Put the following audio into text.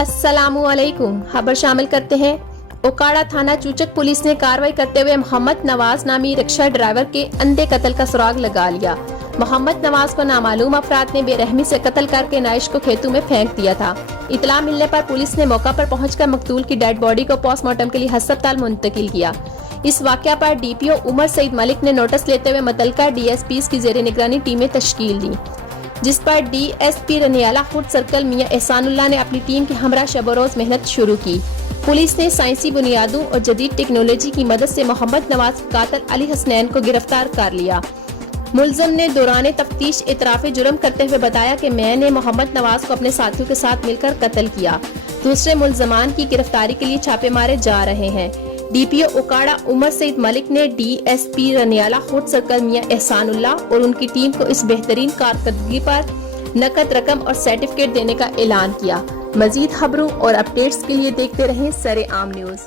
अस्सलामुअलैकुम। खबर शामिल करते हैं। ओकाड़ा थाना चूचक पुलिस ने कार्रवाई करते हुए मोहम्मद नवाज नामी रिक्शा ड्राइवर के अंधे कत्ल का सुराग लगा लिया। मोहम्मद नवाज को नामालूम अफराद ने बेरहमी से कत्ल करके नाइश को खेतों में फेंक दिया था। इतला मिलने पर पुलिस ने मौका पर पहुंचकर मकतूल की डेड बॉडी को पोस्टमार्टम के लिए अस्पताल मुंतकिल किया। इस वाक़या पर डीपीओ उमर सईद मलिक ने नोटिस लेते हुए मुतल्लिका डीएसपीज़ की ज़ेरे निगरानी टीमें तश्कील दी, जिस पर डीएसपी रनियाला खुद सर्कल मियां एहसानुल्लाह ने अपनी टीम के हमरा शब-ओ-रोज़ मेहनत शुरू की। पुलिस ने साइंसी बुनियादों और जदीद टेक्नोलॉजी की मदद से मोहम्मद नवाज कातिल अली हसनैन को गिरफ्तार कर लिया। मुलज़म ने दौरान तफ्तीश इतराफ़े जुर्म करते हुए बताया कि मैंने मोहम्मद नवाज को अपने साथियों के साथ मिलकर कत्ल किया। दूसरे मुलज़मान की गिरफ्तारी के लिए छापे मारे जा रहे हैं। डीपीओ ओकाड़ा उमर सईद मलिक ने डीएसपी रनियाला खुद सर्कल मियां एहसानुल्लाह और उनकी टीम को इस बेहतरीन कारकर्दगी पर नकद रकम और सर्टिफिकेट देने का ऐलान किया। मजीद खबरों और अपडेट्स के लिए देखते रहें सरे आम न्यूज़।